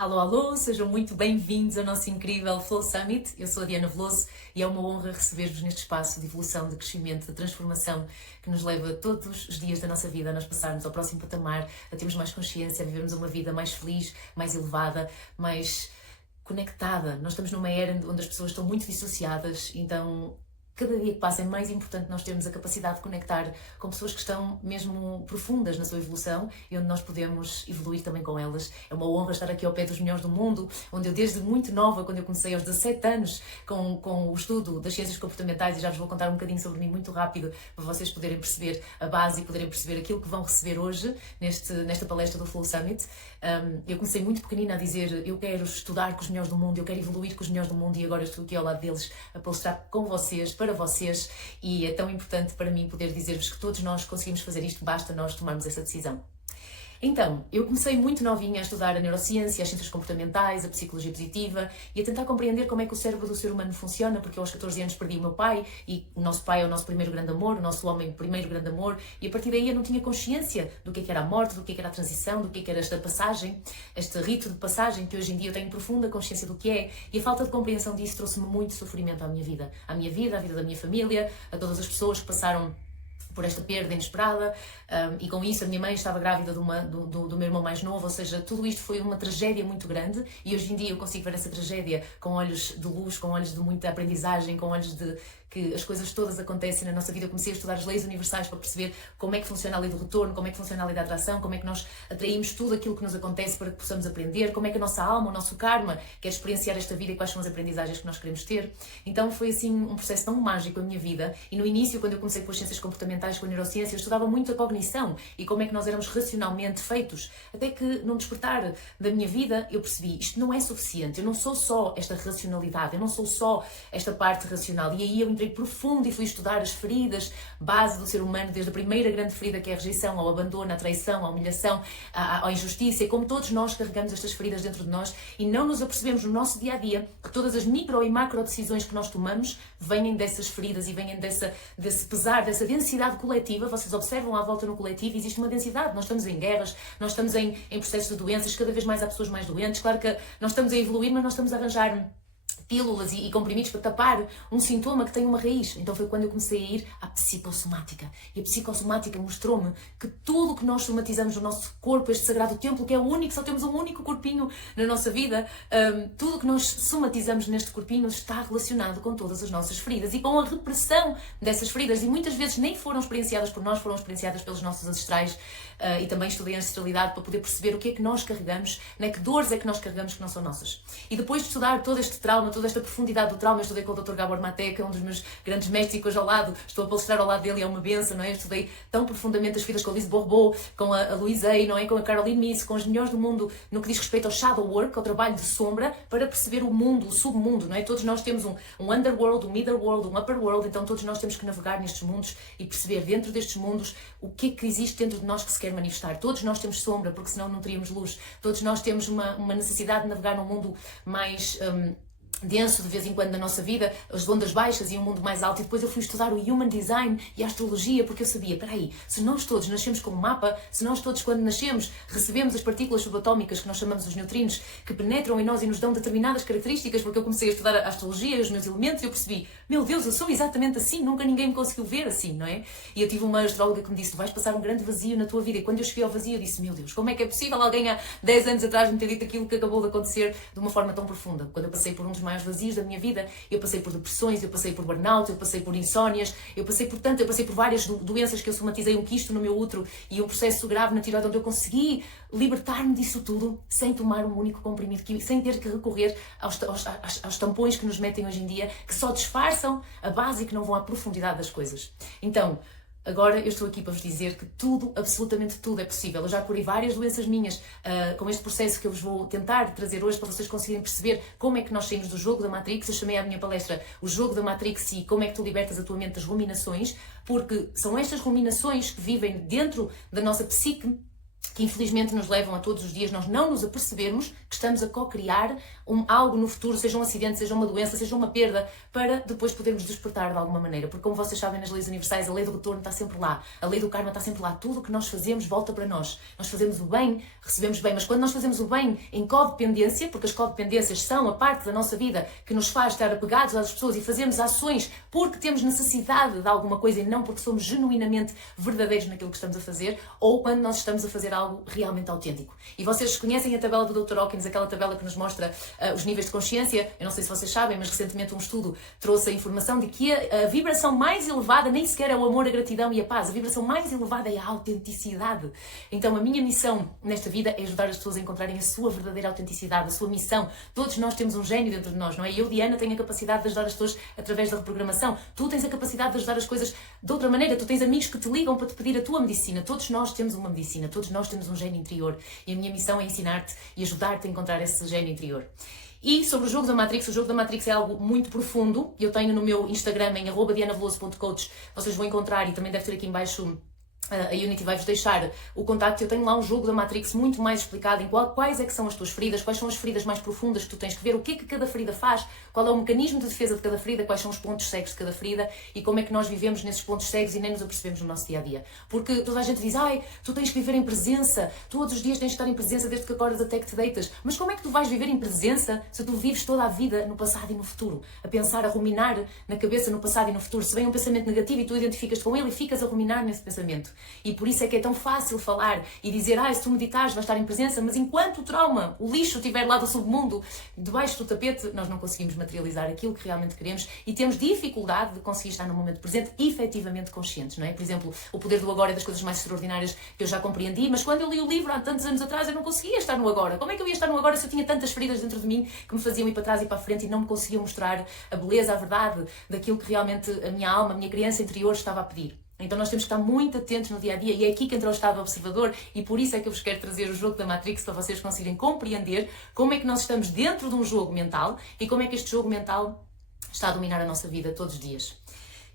Alô, alô, sejam muito bem-vindos ao nosso incrível Flow Summit. Eu sou a Diana Veloso e é uma honra receber-vos neste espaço de evolução, de crescimento, de transformação que nos leva todos os dias da nossa vida a nós passarmos ao próximo patamar, a termos mais consciência, a vivermos uma vida mais feliz, mais elevada, mais conectada. Nós estamos numa era onde as pessoas estão muito dissociadas, então cada dia que passa é mais importante nós termos a capacidade de conectar com pessoas que estão mesmo profundas na sua evolução e onde nós podemos evoluir também com elas. É uma honra estar aqui ao pé dos melhores do mundo, onde eu desde muito nova, quando eu comecei aos 17 anos com o estudo das ciências comportamentais, e já vos vou contar um bocadinho sobre mim muito rápido, para vocês poderem perceber a base e poderem perceber aquilo que vão receber hoje nesta palestra do Flow Summit. Eu comecei muito pequenina a dizer, eu quero estudar com os melhores do mundo, eu quero evoluir com os melhores do mundo, e agora estou aqui ao lado deles a palestrar com vocês, para vocês, e é tão importante para mim poder dizer-vos que todos nós conseguimos fazer isto, basta nós tomarmos essa decisão. Então, eu comecei muito novinha a estudar a neurociência, as ciências comportamentais, a psicologia positiva e a tentar compreender como é que o cérebro do ser humano funciona, porque eu aos 14 anos perdi o meu pai e o nosso pai é o nosso primeiro grande amor, o nosso homem primeiro grande amor, e a partir daí eu não tinha consciência do que era a morte, do que era a transição, do que era esta passagem, este rito de passagem que hoje em dia eu tenho profunda consciência do que é, e a falta de compreensão disso trouxe-me muito sofrimento à minha vida, à vida da minha família, a todas as pessoas que passaram por esta perda inesperada, e com isso a minha mãe estava grávida do meu irmão mais novo, ou seja, tudo isto foi uma tragédia muito grande, e hoje em dia eu consigo ver essa tragédia com olhos de luz, com olhos de muita aprendizagem, com olhos de que as coisas todas acontecem na nossa vida. Eu comecei a estudar as leis universais para perceber como é que funciona a lei do retorno, como é que funciona a lei da atração, como é que nós atraímos tudo aquilo que nos acontece para que possamos aprender, como é que a nossa alma, o nosso karma quer experienciar esta vida e quais são as aprendizagens que nós queremos ter. Então foi assim um processo tão mágico a minha vida, e no início, quando eu comecei com as ciências comportamentais, com a neurociência, eu estudava muito a cognição e como é que nós éramos racionalmente feitos, até que num despertar da minha vida eu percebi, isto não é suficiente, eu não sou só esta racionalidade, eu não sou só esta parte racional, e aí eu entrei profundo e fui estudar as feridas base do ser humano, desde a primeira grande ferida, que é a rejeição, ao abandono, à traição, à humilhação, à injustiça, e como todos nós carregamos estas feridas dentro de nós e não nos apercebemos no nosso dia-a-dia que todas as micro e macro decisões que nós tomamos vêm dessas feridas e vêm desse pesar, dessa densidade coletiva. Vocês observam à volta no coletivo, existe uma densidade, nós estamos em guerras, nós estamos em processos de doenças, cada vez mais há pessoas mais doentes, claro que nós estamos a evoluir, mas nós estamos a arranjar pílulas e comprimidos para tapar um sintoma que tem uma raiz. Então foi quando eu comecei a ir à psicossomática. E a psicossomática mostrou-me que tudo o que nós somatizamos no nosso corpo, este sagrado templo, que é o único, só temos um único corpinho na nossa vida, tudo o que nós somatizamos neste corpinho está relacionado com todas as nossas feridas e com a repressão dessas feridas. E muitas vezes nem foram experienciadas por nós, foram experienciadas pelos nossos ancestrais. E também estudei a ancestralidade para poder perceber o que é que nós carregamos, né? Que dores é que nós carregamos que não são nossas. E depois de estudar todo este trauma, toda esta profundidade do trauma, eu estudei com o Dr. Gabor Maté, que é um dos meus grandes mestres, e que hoje ao lado, estou a palestrar ao lado dele, é uma benção, não é? Eu estudei tão profundamente as feridas com a Lise Bourbeau, com a Louise Hay, não é? Com a Caroline Myss, com os melhores do mundo no que diz respeito ao shadow work, ao trabalho de sombra, para perceber o mundo, o submundo, não é? Todos nós temos um underworld, um middle world, um upper world, então todos nós temos que navegar nestes mundos e perceber dentro destes mundos o que é que existe dentro de nós que se quer manifestar. Todos nós temos sombra, porque senão não teríamos luz. Todos nós temos uma necessidade de navegar num mundo mais denso de vez em quando na nossa vida, as ondas baixas e um mundo mais alto. E depois eu fui estudar o Human Design e a astrologia, porque eu sabia, peraí, se nós todos nascemos com um mapa, se nós todos quando nascemos recebemos as partículas subatómicas que nós chamamos os neutrinos, que penetram em nós e nos dão determinadas características, porque eu comecei a estudar a astrologia e os meus elementos e eu percebi, meu Deus, eu sou exatamente assim, nunca ninguém me conseguiu ver assim, não é? E eu tive uma astróloga que me disse, tu vais passar um grande vazio na tua vida, e quando eu cheguei ao vazio eu disse, meu Deus, como é que é possível alguém há 10 anos atrás me ter dito aquilo que acabou de acontecer de uma forma tão profunda? Quando eu passei por um dos maiores vazios da minha vida, eu passei por depressões, eu passei por burnout, eu passei por insónias, eu passei por várias doenças que eu somatizei, um quisto no meu útero e um processo grave na tireoide, onde eu consegui libertar-me disso tudo sem tomar um único comprimido químico, sem ter que recorrer aos tampões que nos metem hoje em dia, que só disfarçam a base e que não vão à profundidade das coisas. Então, agora eu estou aqui para vos dizer que tudo, absolutamente tudo é possível. Eu já curei várias doenças minhas com este processo que eu vos vou tentar trazer hoje para vocês conseguirem perceber como é que nós saímos do jogo da Matrix. Eu chamei à minha palestra o jogo da Matrix e como é que tu libertas a tua mente das ruminações, porque são estas ruminações que vivem dentro da nossa psique que infelizmente nos levam a todos os dias nós não nos apercebermos que estamos a co-criar algo no futuro, seja um acidente, seja uma doença, seja uma perda, para depois podermos despertar de alguma maneira. Porque como vocês sabem, nas leis universais, a lei do retorno está sempre lá, a lei do karma está sempre lá. Tudo o que nós fazemos volta para nós. Nós fazemos o bem, recebemos bem, mas quando nós fazemos o bem em codependência, porque as codependências são a parte da nossa vida que nos faz estar apegados às pessoas e fazemos ações porque temos necessidade de alguma coisa e não porque somos genuinamente verdadeiros naquilo que estamos a fazer, ou quando nós estamos a fazer algo realmente autêntico. E vocês conhecem a tabela do Dr. Hawkins, aquela tabela que nos mostra os níveis de consciência? Eu não sei se vocês sabem, mas recentemente um estudo trouxe a informação de que a vibração mais elevada nem sequer é o amor, a gratidão e a paz. A vibração mais elevada é a autenticidade. Então a minha missão nesta vida é ajudar as pessoas a encontrarem a sua verdadeira autenticidade, a sua missão. Todos nós temos um gênio dentro de nós, não é? Eu, Diana, tenho a capacidade de ajudar as pessoas através da reprogramação. Tu tens a capacidade de ajudar as coisas de outra maneira. Tu tens amigos que te ligam para te pedir a tua medicina. Todos nós temos uma medicina, todos nós temos um gênio interior. E a minha missão é ensinar-te e ajudar-te a encontrar esse gênio interior. E sobre o jogo da Matrix, o jogo da Matrix é algo muito profundo. Eu tenho no meu Instagram, em @dianaveloso.coach, vocês vão encontrar, e também deve ter aqui em baixo, a Unity vai-vos deixar o contacto. Eu tenho lá um jogo da Matrix muito mais explicado em quais é que são as tuas feridas, quais são as feridas mais profundas que tu tens que ver, o que é que cada ferida faz, qual é o mecanismo de defesa de cada ferida, quais são os pontos cegos de cada ferida e como é que nós vivemos nesses pontos cegos e nem nos apercebemos no nosso dia-a-dia. Porque toda a gente diz, tu tens que viver em presença, todos os dias tens de estar em presença desde que acordas até que te deitas. Mas como é que tu vais viver em presença se tu vives toda a vida no passado e no futuro? A pensar, a ruminar na cabeça no passado e no futuro. Se vem um pensamento negativo e tu identificas com ele e ficas a ruminar nesse pensamento. E por isso é que é tão fácil falar e dizer, se tu meditares vais estar em presença, mas enquanto o trauma, o lixo estiver lá do submundo, debaixo do tapete, nós não conseguimos materializar aquilo que realmente queremos e temos dificuldade de conseguir estar no momento presente efetivamente conscientes, não é? Por exemplo, o poder do agora é das coisas mais extraordinárias que eu já compreendi, mas quando eu li o livro há tantos anos atrás eu não conseguia estar no agora. Como é que eu ia estar no agora se eu tinha tantas feridas dentro de mim que me faziam ir para trás e para a frente e não me conseguiam mostrar a beleza, a verdade daquilo que realmente a minha alma, a minha criança interior estava a pedir? Então nós temos que estar muito atentos no dia-a-dia e é aqui que entra o estado observador e por isso é que eu vos quero trazer o jogo da Matrix para vocês conseguirem compreender como é que nós estamos dentro de um jogo mental e como é que este jogo mental está a dominar a nossa vida todos os dias.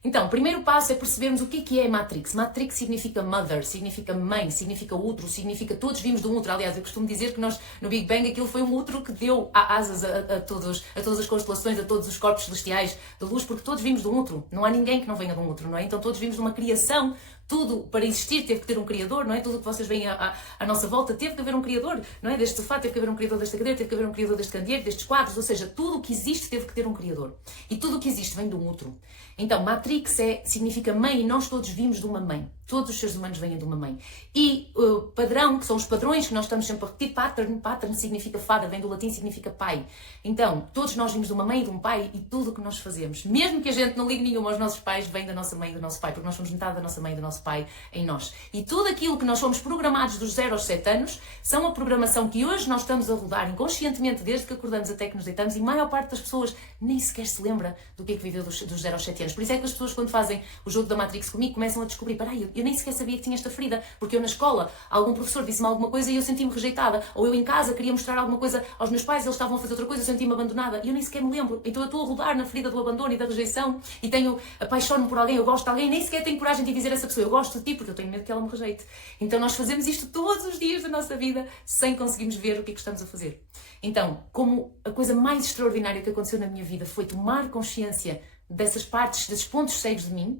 Então, o primeiro passo é percebermos o que é Matrix. Matrix significa mother, significa mãe, significa útero, significa todos vimos de um útero. Aliás, eu costumo dizer que nós, no Big Bang, aquilo foi um útero que deu asas a todas as constelações, a todos os corpos celestiais de luz, porque todos vimos de um útero. Não há ninguém que não venha de um útero, não é? Então todos vimos de uma criação. Tudo para existir teve que ter um criador, não é? Tudo o que vocês veem à nossa volta teve que haver um criador, não é? Deste sofá teve que haver um criador desta cadeira, teve que haver um criador deste candeeiro, destes quadros, ou seja, tudo o que existe teve que ter um criador. E tudo o que existe vem de um útero. Então, Matrix significa mãe e nós todos vimos de uma mãe. Todos os seres humanos vêm de uma mãe. E padrão, que são os padrões que nós estamos sempre a repetir, pattern significa father, vem do latim, significa pai. Então, todos nós vimos de uma mãe e de um pai e tudo o que nós fazemos, mesmo que a gente não ligue nenhuma aos nossos pais, vem da nossa mãe e do nosso pai, porque nós somos metade da nossa mãe e do nosso pai em nós. E tudo aquilo que nós somos programados dos 0 aos 7 anos são a programação que hoje nós estamos a rodar inconscientemente desde que acordamos até que nos deitamos e a maior parte das pessoas nem sequer se lembra do que é que viveu dos 0 aos 7 anos. Por isso é que as pessoas quando fazem o jogo da Matrix comigo começam a descobrir, eu nem sequer sabia que tinha esta ferida, porque eu na escola, algum professor disse-me alguma coisa e eu senti-me rejeitada, ou eu em casa queria mostrar alguma coisa aos meus pais e eles estavam a fazer outra coisa e eu senti-me abandonada e eu nem sequer me lembro. Então eu estou a rodar na ferida do abandono e da rejeição e apaixono-me por alguém, eu gosto de alguém, nem sequer tenho coragem de dizer a essa pessoa, eu gosto de ti porque eu tenho medo que ela me rejeite. Então nós fazemos isto todos os dias da nossa vida sem conseguirmos ver o que é que estamos a fazer. Então, como a coisa mais extraordinária que aconteceu na minha vida foi tomar consciência dessas partes, desses pontos cegos de mim,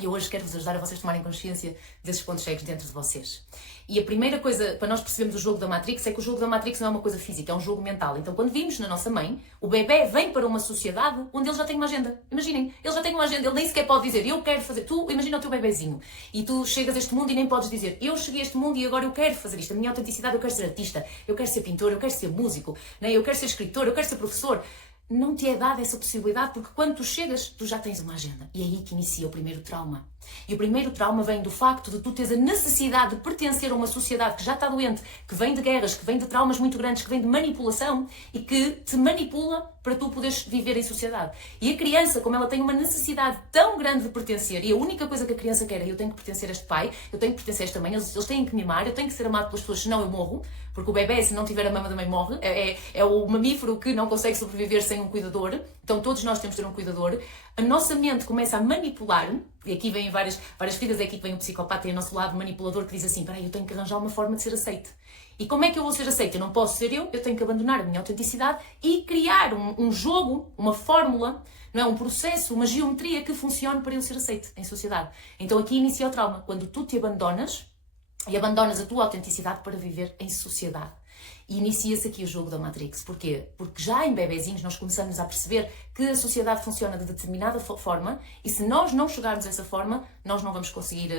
e eu hoje quero-vos ajudar a vocês tomarem consciência desses pontos cegos dentro de vocês. E a primeira coisa para nós percebermos o jogo da Matrix é que o jogo da Matrix não é uma coisa física, é um jogo mental. Então quando vimos na nossa mãe, o bebê vem para uma sociedade onde ele já tem uma agenda. Imaginem, ele já tem uma agenda, ele nem sequer pode dizer, eu quero fazer. Tu imagina o teu bebezinho e tu chegas a este mundo e nem podes dizer, eu cheguei a este mundo e agora eu quero fazer isto. A minha autenticidade, eu quero ser artista, eu quero ser pintor, eu quero ser músico, né? Eu quero ser escritor, eu quero ser professor. Não te é dada essa possibilidade porque quando tu chegas, tu já tens uma agenda. E é aí que inicia o primeiro trauma. E o primeiro trauma vem do facto de tu teres a necessidade de pertencer a uma sociedade que já está doente, que vem de guerras, que vem de traumas muito grandes, que vem de manipulação e que te manipula para tu poderes viver em sociedade. E a criança, como ela tem uma necessidade tão grande de pertencer, e a única coisa que a criança quer é eu tenho que pertencer a este pai, eu tenho que pertencer a esta mãe, eles têm que me amar, eu tenho que ser amado pelas pessoas, senão eu morro, porque o bebê, se não tiver a mama da mãe, morre. É o mamífero que não consegue sobreviver sem um cuidador. Então todos nós temos de ter um cuidador. a nossa mente começa a manipular, e aqui vem várias feridas, é aqui que vem o psicopata e o nosso lado manipulador que diz assim, peraí, eu tenho que arranjar uma forma de ser aceite. E como é que eu vou ser aceite? Eu não posso ser eu tenho que abandonar a minha autenticidade e criar um jogo, uma fórmula, não é? Um processo, uma geometria que funcione para eu ser aceite em sociedade. Então aqui inicia o trauma, quando tu te abandonas e abandonas a tua autenticidade para viver em sociedade. E inicia-se aqui o jogo da Matrix. Porquê? Porque já em bebezinhos nós começamos a perceber que a sociedade funciona de determinada forma e se nós não chegarmos a essa forma, nós não vamos conseguir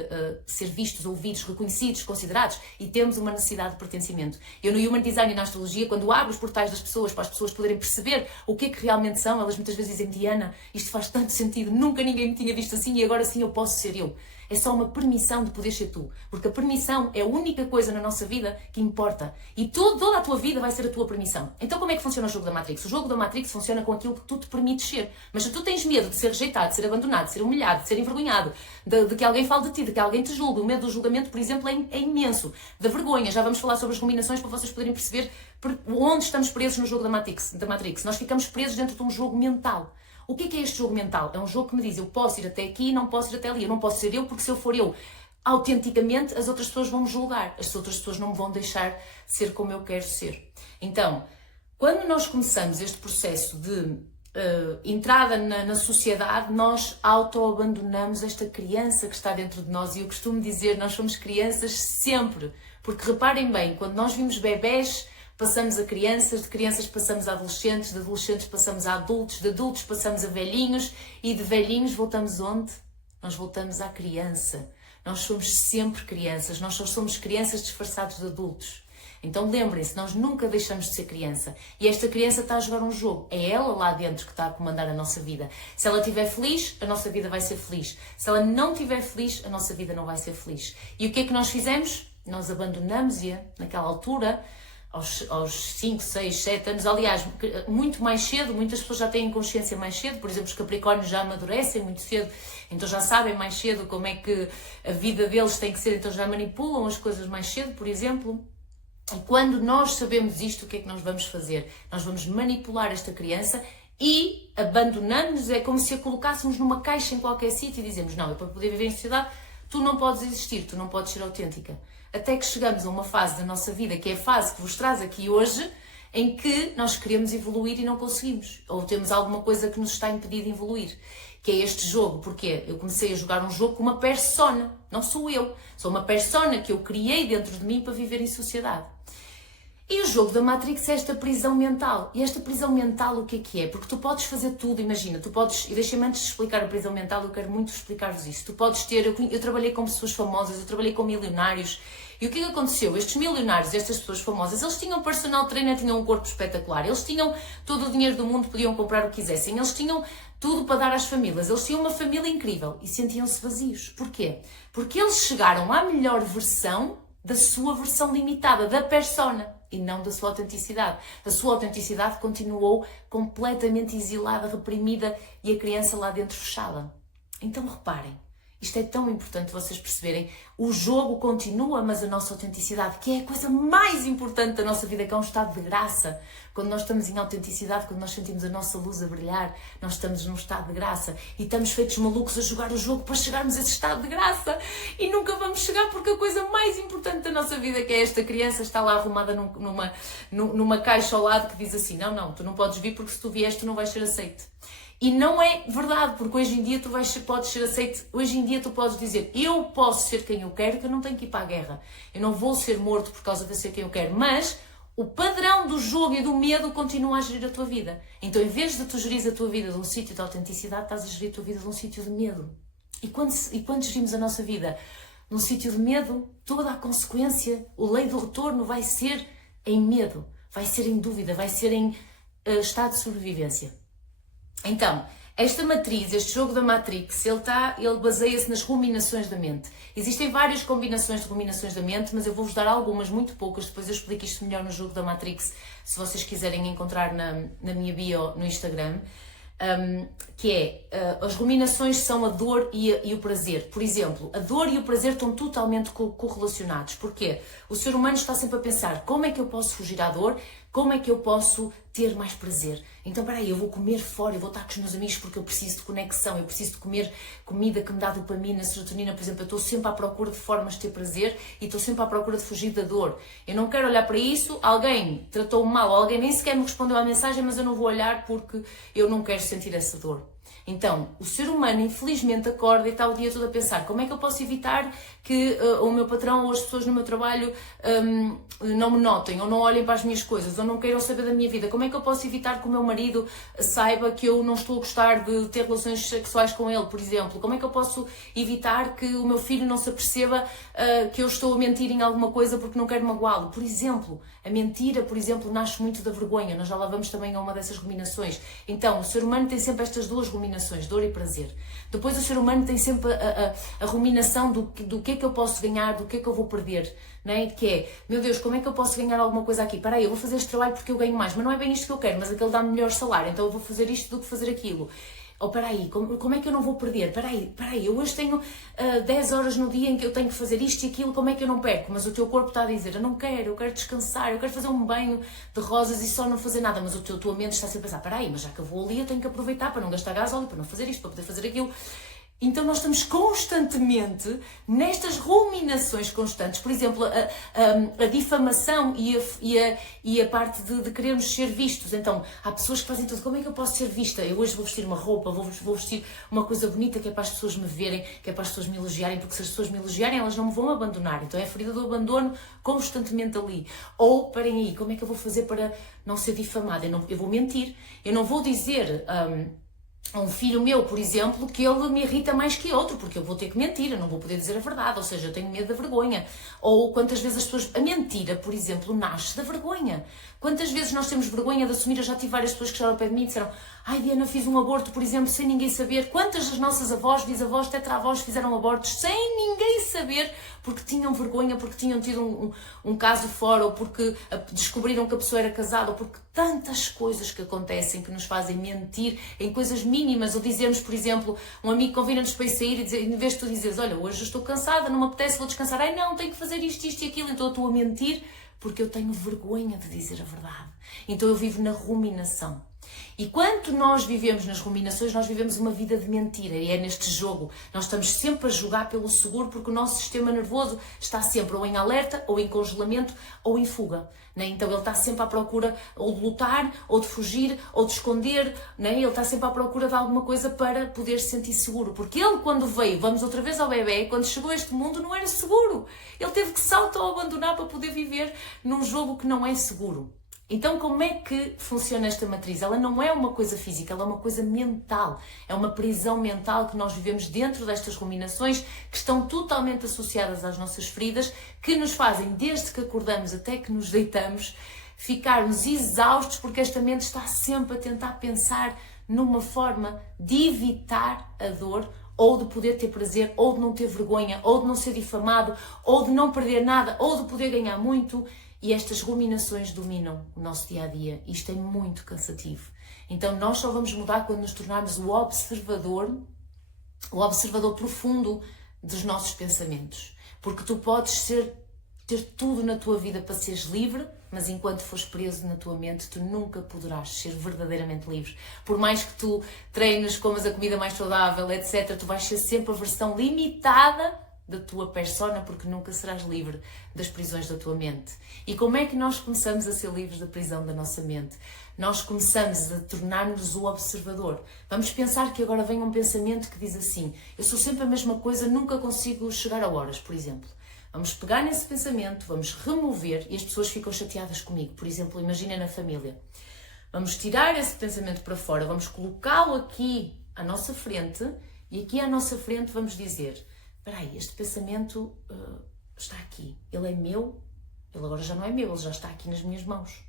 ser vistos, ouvidos, reconhecidos, considerados e temos uma necessidade de pertencimento. Eu no Human Design e na astrologia, quando abro os portais das pessoas para as pessoas poderem perceber o que é que realmente são, elas muitas vezes dizem, Diana, isto faz tanto sentido, nunca ninguém me tinha visto assim e agora sim eu posso ser eu. É só uma permissão de poder ser tu. Porque a permissão é a única coisa na nossa vida que importa. E toda a tua vida vai ser a tua permissão. Então como é que funciona o jogo da Matrix? O jogo da Matrix funciona com aquilo que tu te permites ser. Mas se tu tens medo de ser rejeitado, de ser abandonado, de ser humilhado, de ser envergonhado, de que alguém fale de ti, de que alguém te julgue, o medo do julgamento, por exemplo, é imenso. Da vergonha. Já vamos falar sobre as combinações para vocês poderem perceber onde estamos presos no jogo da Matrix. Nós ficamos presos dentro de um jogo mental. O que é este jogo mental? É um jogo que me diz, eu posso ir até aqui e não posso ir até ali. Eu não posso ser eu, porque se eu for eu, autenticamente, as outras pessoas vão me julgar. As outras pessoas não me vão deixar ser como eu quero ser. Então, quando nós começamos este processo de entrada na sociedade, nós auto-abandonamos esta criança que está dentro de nós. E eu costumo dizer, nós somos crianças sempre. Porque reparem bem, quando nós vimos bebés, passamos a crianças, de crianças passamos a adolescentes, de adolescentes passamos a adultos, de adultos passamos a velhinhos e de velhinhos voltamos onde? Nós voltamos à criança. Nós somos sempre crianças, nós só somos crianças disfarçados de adultos. Então lembrem-se, nós nunca deixamos de ser criança. E esta criança está a jogar um jogo. É ela lá dentro que está a comandar a nossa vida. Se ela estiver feliz, a nossa vida vai ser feliz. Se ela não estiver feliz, a nossa vida não vai ser feliz. E o que é que nós fizemos? Nós abandonamos-a naquela altura, aos 5, 6, 7 anos, aliás, muito mais cedo, muitas pessoas já têm consciência mais cedo, por exemplo, os Capricórnios já amadurecem muito cedo, então já sabem mais cedo como é que a vida deles tem que ser, então já manipulam as coisas mais cedo, por exemplo. E quando nós sabemos isto, o que é que nós vamos fazer? Nós vamos manipular esta criança e abandonamos-nos, é como se a colocássemos numa caixa em qualquer sítio e dizemos, não, eu para poder viver em sociedade, tu não podes existir, tu não podes ser autêntica. Até que chegamos a uma fase da nossa vida, que é a fase que vos traz aqui hoje, em que nós queremos evoluir e não conseguimos. Ou temos alguma coisa que nos está a impedir de evoluir. Que é este jogo. Porque eu comecei a jogar um jogo com uma persona. Não sou eu. Sou uma persona que eu criei dentro de mim para viver em sociedade. E o jogo da Matrix é esta prisão mental. E esta prisão mental o que é? Porque tu podes fazer tudo, imagina, tu podes, e deixem-me antes de explicar a prisão mental, eu quero muito explicar-vos isso. Tu podes ter, eu trabalhei com pessoas famosas, eu trabalhei com milionários, e o que é que aconteceu? Estes milionários, estas pessoas famosas, eles tinham personal trainer, tinham um corpo espetacular, eles tinham todo o dinheiro do mundo, podiam comprar o que quisessem, eles tinham tudo para dar às famílias, eles tinham uma família incrível e sentiam-se vazios. Porquê? Porque eles chegaram à melhor versão da sua versão limitada, da persona, e não da sua autenticidade. A sua autenticidade continuou completamente exilada, reprimida e a criança lá dentro fechada. Então reparem, isto é tão importante vocês perceberem, o jogo continua, mas a nossa autenticidade, que é a coisa mais importante da nossa vida, que é um estado de graça. Quando nós estamos em autenticidade, quando nós sentimos a nossa luz a brilhar, nós estamos num estado de graça e estamos feitos malucos a jogar o jogo para chegarmos a esse estado de graça e nunca vamos chegar porque a coisa mais importante da nossa vida, que é esta criança, está lá arrumada numa caixa ao lado que diz assim, não, tu não podes vir porque se tu vieres tu não vais ser aceite. E não é verdade, porque hoje em dia tu podes ser aceite, hoje em dia tu podes dizer, eu posso ser quem eu quero, que eu não tenho que ir para a guerra. Eu não vou ser morto por causa de ser quem eu quero, mas o padrão do jogo e do medo continua a gerir a tua vida. Então, em vez de tu gerir a tua vida de um sítio de autenticidade, estás a gerir a tua vida de um sítio de medo. E quando gerimos a nossa vida num sítio de medo, toda a consequência, a lei do retorno vai ser em medo, vai ser em dúvida, vai ser em estado de sobrevivência. Então, esta matriz, este jogo da Matrix, ele baseia-se nas ruminações da mente. Existem várias combinações de ruminações da mente, mas eu vou-vos dar algumas, muito poucas, depois eu explico isto melhor no jogo da Matrix, se vocês quiserem encontrar na minha bio no Instagram, que é, as ruminações são a dor e o prazer. Por exemplo, a dor e o prazer estão totalmente correlacionados. Porquê? O ser humano está sempre a pensar, como é que eu posso fugir à dor? Como é que eu posso ter mais prazer? Então, peraí, eu vou comer fora, eu vou estar com os meus amigos porque eu preciso de conexão, eu preciso de comer comida que me dá dopamina, serotonina, por exemplo, eu estou sempre à procura de formas de ter prazer e estou sempre à procura de fugir da dor. Eu não quero olhar para isso, alguém tratou-me mal, alguém nem sequer me respondeu à mensagem, mas eu não vou olhar porque eu não quero sentir essa dor. Então, o ser humano infelizmente acorda e está o dia todo a pensar como é que eu posso evitar que o meu patrão ou as pessoas no meu trabalho não me notem, ou não olhem para as minhas coisas, ou não queiram saber da minha vida. Como é que eu posso evitar que o meu marido saiba que eu não estou a gostar de ter relações sexuais com ele, por exemplo? Como é que eu posso evitar que o meu filho não se aperceba que eu estou a mentir em alguma coisa porque não quero magoá-lo? Por exemplo, a mentira, por exemplo, nasce muito da vergonha. Nós já lá vamos também a uma dessas ruminações. Então, o ser humano tem sempre estas duas ruminações, dor e prazer. Depois o ser humano tem sempre a ruminação do que é que eu posso ganhar, do que é que eu vou perder, não é? Que é, meu Deus, como é que eu posso ganhar alguma coisa aqui? Espera aí, eu vou fazer este trabalho porque eu ganho mais, mas não é bem isto que eu quero, mas aquele dá-me melhor salário, então eu vou fazer isto do que fazer aquilo. Ou espera aí, como é que eu não vou perder? Espera aí, eu hoje tenho 10 horas no dia em que eu tenho que fazer isto e aquilo, como é que eu não perco? Mas o teu corpo está a dizer, eu quero descansar, eu quero fazer um banho de rosas e só não fazer nada, mas a tua mente está sempre a pensar, espera aí, mas já que eu vou ali eu tenho que aproveitar para não gastar gasóleo, para não fazer isto, para poder fazer aquilo. Então nós estamos constantemente nestas ruminações constantes, por exemplo, a difamação e a parte de querermos ser vistos. Então há pessoas que fazem tudo, como é que eu posso ser vista? Eu hoje vou vestir uma roupa, vou vestir uma coisa bonita que é para as pessoas me verem, que é para as pessoas me elogiarem, porque se as pessoas me elogiarem elas não me vão abandonar. Então é a ferida do abandono constantemente ali. Ou, parem aí, como é que eu vou fazer para não ser difamada? Eu vou mentir, eu não vou dizer... a um filho meu, por exemplo, que ele me irrita mais que outro, porque eu vou ter que mentir, eu não vou poder dizer a verdade, ou seja, eu tenho medo da vergonha. Ou quantas vezes as pessoas... A mentira, por exemplo, nasce da vergonha. Quantas vezes nós temos vergonha de assumir? Eu já tive várias pessoas que chegaram ao pé de mim e disseram, ai Diana, fiz um aborto, por exemplo, sem ninguém saber. Quantas das nossas avós, bisavós, tetravós fizeram abortos sem ninguém saber, porque tinham vergonha, porque tinham tido um caso fora, ou porque descobriram que a pessoa era casada, ou porque tantas coisas que acontecem que nos fazem mentir em coisas mínimas, ou dizermos, por exemplo, um amigo convida-nos para ir sair e dizer, em vez de tu dizeres, olha, hoje eu estou cansada, não me apetece, vou descansar, ai não, tenho que fazer isto e aquilo, então eu estou a mentir porque eu tenho vergonha de dizer a verdade. Então eu vivo na ruminação. E quando nós vivemos nas ruminações, nós vivemos uma vida de mentira, e é neste jogo. Nós estamos sempre a jogar pelo seguro porque o nosso sistema nervoso está sempre ou em alerta, ou em congelamento, ou em fuga. Né? Então ele está sempre à procura ou de lutar, ou de fugir, ou de esconder. Né? Ele está sempre à procura de alguma coisa para poder se sentir seguro. Porque ele, quando veio, vamos outra vez ao bebê, quando chegou a este mundo, não era seguro. Ele teve que se auto-abandonar para poder viver num jogo que não é seguro. Então, como é que funciona esta matriz? Ela não é uma coisa física, ela é uma coisa mental. É uma prisão mental que nós vivemos dentro destas ruminações que estão totalmente associadas às nossas feridas, que nos fazem, desde que acordamos até que nos deitamos, ficarmos exaustos porque esta mente está sempre a tentar pensar numa forma de evitar a dor, ou de poder ter prazer, ou de não ter vergonha, ou de não ser difamado, ou de não perder nada, ou de poder ganhar muito. E estas ruminações dominam o nosso dia-a-dia. Isto é muito cansativo. Então nós só vamos mudar quando nos tornarmos o observador profundo dos nossos pensamentos. Porque tu podes ter tudo na tua vida para seres livre, mas enquanto fores preso na tua mente, tu nunca poderás ser verdadeiramente livre. Por mais que tu treines, comas a comida mais saudável, etc., tu vais ser sempre a versão limitada da tua persona, porque nunca serás livre das prisões da tua mente. E como é que nós começamos a ser livres da prisão da nossa mente? Nós começamos a tornar-nos o observador. Vamos pensar que agora vem um pensamento que diz assim, eu sou sempre a mesma coisa, nunca consigo chegar a horas, por exemplo. Vamos pegar nesse pensamento, vamos remover, e as pessoas ficam chateadas comigo. Por exemplo, imaginem na família. Vamos tirar esse pensamento para fora, vamos colocá-lo aqui à nossa frente, e aqui à nossa frente vamos dizer, espera aí, este pensamento está aqui, ele é meu, ele agora já não é meu, ele já está aqui nas minhas mãos.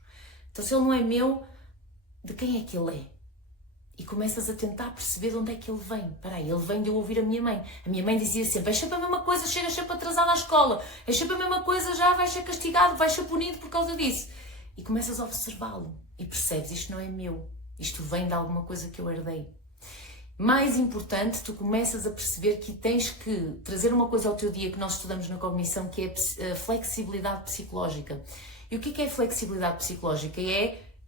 Então se ele não é meu, de quem é que ele é? E começas a tentar perceber de onde é que ele vem. Espera aí, ele vem de eu ouvir a minha mãe. A minha mãe dizia sempre, é sempre a mesma coisa, chegas sempre atrasado à escola, é sempre a mesma coisa, já vais ser castigado, vais ser punido por causa disso. E começas a observá-lo e percebes, isto não é meu, isto vem de alguma coisa que eu herdei. Mais importante, tu começas a perceber que tens que trazer uma coisa ao teu dia que nós estudamos na cognição, que é a flexibilidade psicológica. E o que é flexibilidade psicológica?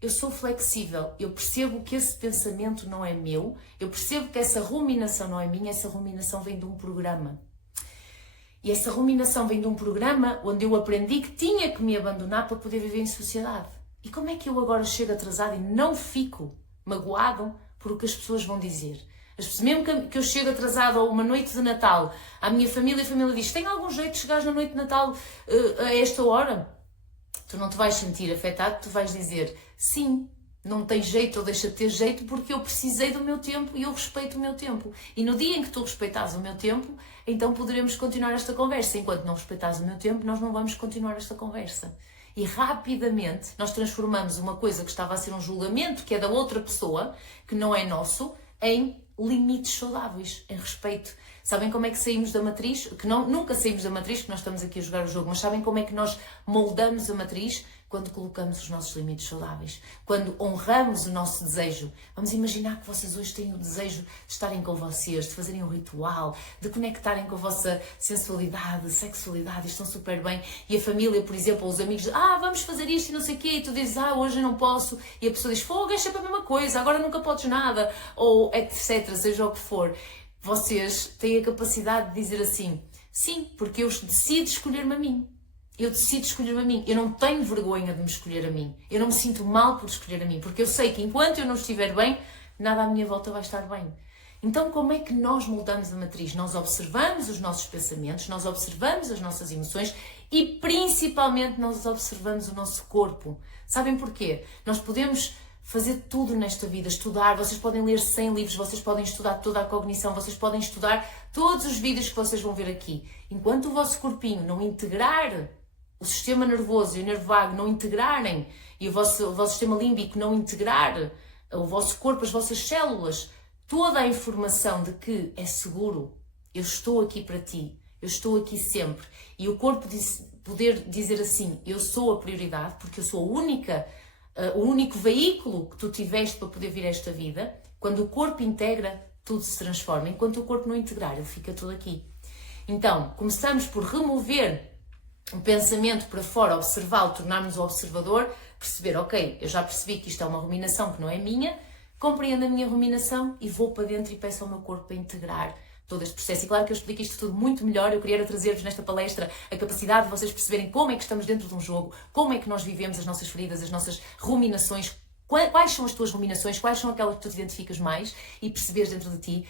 Eu sou flexível, eu percebo que esse pensamento não é meu, eu percebo que essa ruminação não é minha, essa ruminação vem de um programa. E essa ruminação vem de um programa onde eu aprendi que tinha que me abandonar para poder viver em sociedade. E como é que eu agora chego atrasado e não fico magoado por o que as pessoas vão dizer? Mesmo que eu chego atrasado a uma noite de Natal, à minha família, a família diz: tem algum jeito de chegares na noite de Natal a esta hora? Tu não te vais sentir afetado, tu vais dizer: sim, não tem jeito ou deixa de ter jeito porque eu precisei do meu tempo e eu respeito o meu tempo. E no dia em que tu respeitares o meu tempo, então poderemos continuar esta conversa. Enquanto não respeitares o meu tempo, nós não vamos continuar esta conversa. E rapidamente nós transformamos uma coisa que estava a ser um julgamento, que é da outra pessoa, que não é nosso, em limites saudáveis, em respeito. Sabem como é que saímos da matriz? Que nunca saímos da matriz, que nós estamos aqui a jogar o jogo, mas sabem como é que nós moldamos a matriz? Quando colocamos os nossos limites saudáveis, quando honramos o nosso desejo. Vamos imaginar que vocês hoje têm o desejo de estarem com vocês, de fazerem um ritual, de conectarem com a vossa sensualidade, sexualidade, estão super bem. E a família, por exemplo, ou os amigos, vamos fazer isto e não sei o quê, e tu dizes, hoje eu não posso. E a pessoa diz, fogo, é sempre a mesma coisa, agora nunca podes nada, ou etc, seja o que for. Vocês têm a capacidade de dizer assim, sim, porque eu decido escolher-me a mim. Eu decido escolher-me a mim. Eu não tenho vergonha de me escolher a mim. Eu não me sinto mal por escolher a mim. Porque eu sei que enquanto eu não estiver bem, nada à minha volta vai estar bem. Então como é que nós moldamos a matriz? Nós observamos os nossos pensamentos, nós observamos as nossas emoções e principalmente nós observamos o nosso corpo. Sabem porquê? Nós podemos fazer tudo nesta vida, estudar, vocês podem ler 100 livros, vocês podem estudar toda a cognição, vocês podem estudar todos os vídeos que vocês vão ver aqui. Enquanto o vosso corpinho não integrar o sistema nervoso e o nervo vago não integrarem e o vosso sistema límbico não integrar o vosso corpo, as vossas células, toda a informação de que é seguro, eu estou aqui para ti, eu estou aqui sempre, e o corpo poder dizer assim, eu sou a prioridade, porque eu sou o único veículo que tu tiveste para poder vir a esta vida, quando o corpo integra, tudo se transforma. Enquanto o corpo não integrar, ele fica todo aqui. Então, começamos por remover o pensamento para fora, observá-lo, tornarmos o observador, perceber, ok, eu já percebi que isto é uma ruminação que não é minha, compreendo a minha ruminação e vou para dentro e peço ao meu corpo para integrar todo este processo. E claro que eu explico isto tudo muito melhor, eu queria trazer-vos nesta palestra a capacidade de vocês perceberem como é que estamos dentro de um jogo, como é que nós vivemos as nossas feridas, as nossas ruminações, quais são as tuas ruminações, quais são aquelas que tu te identificas mais e perceberes dentro de ti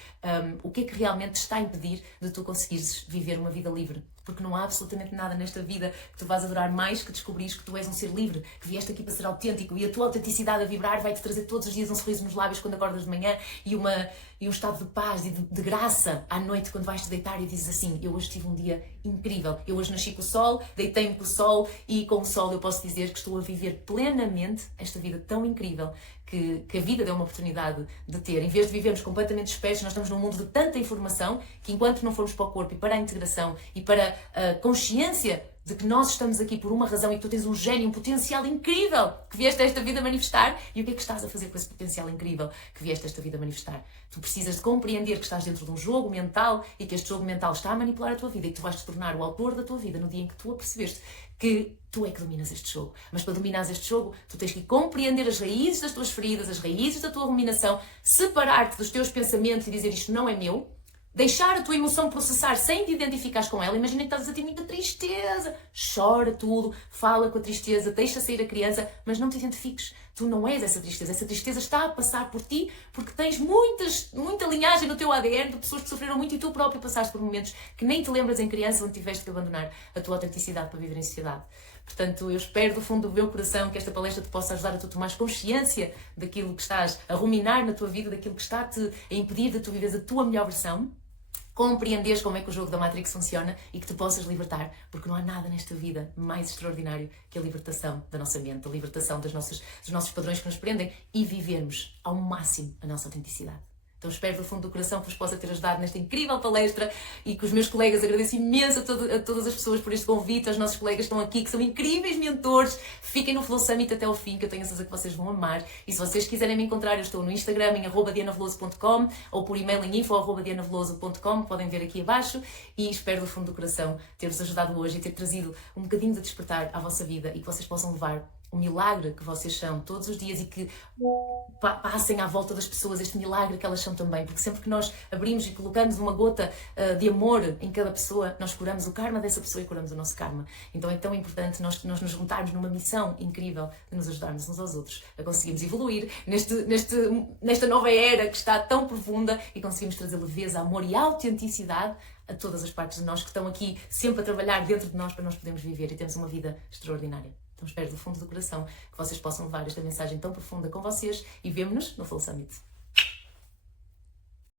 o que é que realmente te está a impedir de tu conseguires viver uma vida livre. Porque não há absolutamente nada nesta vida que tu vais adorar mais que descobrires que tu és um ser livre, que vieste aqui para ser autêntico e a tua autenticidade a vibrar vai-te trazer todos os dias um sorriso nos lábios quando acordas de manhã e um estado de paz e de graça à noite quando vais-te deitar e dizes assim, eu hoje tive um dia incrível, eu hoje nasci com o sol, deitei-me com o sol e com o sol eu posso dizer que estou a viver plenamente esta vida tão incrível que a vida deu uma oportunidade de ter. Em vez de vivermos completamente dispersos, nós estamos num mundo de tanta informação que enquanto não formos para o corpo e para a integração e para a consciência de que nós estamos aqui por uma razão e que tu tens um gênio, um potencial incrível que vieste a esta vida manifestar, e o que é que estás a fazer com esse potencial incrível que vieste a esta vida manifestar? Tu precisas de compreender que estás dentro de um jogo mental e que este jogo mental está a manipular a tua vida e que tu vais te tornar o autor da tua vida no dia em que tu a percebeste que tu é que dominas este jogo. Mas para dominares este jogo, tu tens que compreender as raízes das tuas feridas, as raízes da tua ruminação, separar-te dos teus pensamentos e dizer isto não é meu, deixar a tua emoção processar sem te identificares com ela. Imagina que estás a sentir muita tristeza, chora tudo, fala com a tristeza, deixa sair a criança, mas não te identifiques. Tu não és essa tristeza está a passar por ti porque tens muita linhagem no teu ADN de pessoas que sofreram muito e tu próprio passaste por momentos que nem te lembras em criança onde tiveste que abandonar a tua autenticidade para viver em sociedade. Portanto, eu espero do fundo do meu coração que esta palestra te possa ajudar a tu tomares consciência daquilo que estás a ruminar na tua vida, daquilo que está-te a impedir de tu viveres a tua melhor versão, compreenderes como é que o jogo da Matrix funciona e que te possas libertar, porque não há nada nesta vida mais extraordinário que a libertação da nossa mente, a libertação dos nossos padrões que nos prendem e vivermos ao máximo a nossa autenticidade. Então espero do fundo do coração que vos possa ter ajudado nesta incrível palestra e que os meus colegas, agradeço imenso a todas as pessoas por este convite, aos nossos colegas que estão aqui, que são incríveis mentores. Fiquem no Flow Summit até ao fim, que eu tenho a certeza que vocês vão amar. E se vocês quiserem me encontrar, eu estou no Instagram em @dianaveloso.com ou por e-mail em info@dianaveloso.com, podem ver aqui abaixo, e espero do fundo do coração ter-vos ajudado hoje e ter trazido um bocadinho de despertar à vossa vida e que vocês possam levar o milagre que vocês são todos os dias e que passem à volta das pessoas este milagre que elas são também, porque sempre que nós abrimos e colocamos uma gota de amor em cada pessoa, nós curamos o karma dessa pessoa e curamos o nosso karma. Então é tão importante nós nos juntarmos numa missão incrível de nos ajudarmos uns aos outros a conseguirmos evoluir nesta nova era que está tão profunda e conseguimos trazer leveza, amor e autenticidade a todas as partes de nós que estão aqui sempre a trabalhar dentro de nós para nós podermos viver e termos uma vida extraordinária. Então espero do fundo do coração que vocês possam levar esta mensagem tão profunda com vocês e vemo-nos no Flow Summit.